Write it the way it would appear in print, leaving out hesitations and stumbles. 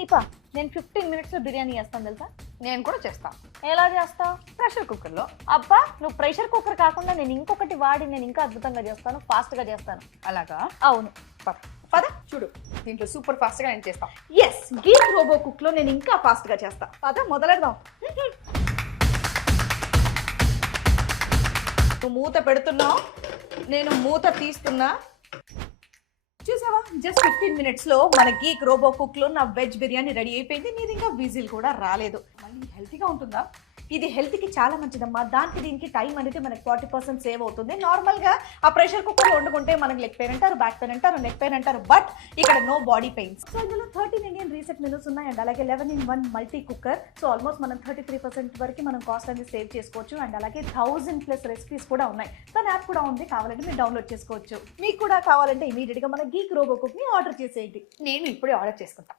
నీపా నేను 15 minutes లో బిర్యానీ చేస్తాను తెలుసా? నేను కూడా చేస్తాను. ఎలా చేస్తావు? ప్రెషర్ కుక్కర్లో. అబ్బా నువ్వు ప్రెషర్ కుక్కర్ కాకుండా నేను ఇంకొకటి వాడి నేను ఇంకా అద్భుతంగా చేస్తాను, ఫాస్ట్ గా చేస్తాను. అలాగా? అవును. పద చూడు, దీంట్లో సూపర్ ఫాస్ట్ గా నేను చేస్తాను. ఎస్, గీక్ రోబో కుక్ లో నేను ఇంకా ఫాస్ట్ గా చేస్తా. పద మొదలెడదాం. నువ్వు మూత పెడుతున్నావు, నేను మూత తీస్తున్నా. చూసావా, జస్ట్ 15 minutes లో మన గీక్ రోబో కుక్ లో నా వెజ్ బిర్యానీ రెడీ అయిపోయింది. నీది ఇంకా విజిల్ కూడా రాలేదు. మళ్ళీ హెల్తీగా ఉంటుందా? ఇది హెల్త్ కి చాలా మంచిదమ్మా. దానికి దీనికి టైం అనేది మనకి 40% సేవ్ అవుతుంది. నార్మల్ గా ఆ ప్రెషర్ కుక్కర్ వండుకుంటే మనకి లెగ్ పెయిన్ అంటారు, బ్యాక్ పెయిన్ అంటారు, నెక్ పెయిన్ అంటారు, బట్ ఇక్కడ నో బాడీ పెయిన్స్. సో ఇందులో 13 ఇండియన్ రీసెట్ మెనూస్ ఉన్నాయి అండ్ అలాగే 11-in-1 multi cooker. So almost మనం 33% వరకు మనం కాస్ట్ అనేది సేవ్ చేసుకోవచ్చు. అండ్ అలాగే 1000+ రెసిపీస్ కూడా ఉన్నాయి. తన యాప్ కూడా ఉంది, కావాలంటే మీరు డౌన్లోడ్ చేసుకోవచ్చు. మీకు కూడా కావాలంటే ఇమీడియట్ గా మన గీక్ రోబో కుక్ ని ఆర్డర్ చేసేయండి. నేను ఇప్పుడే ఆర్డర్ చేసుకుంటా.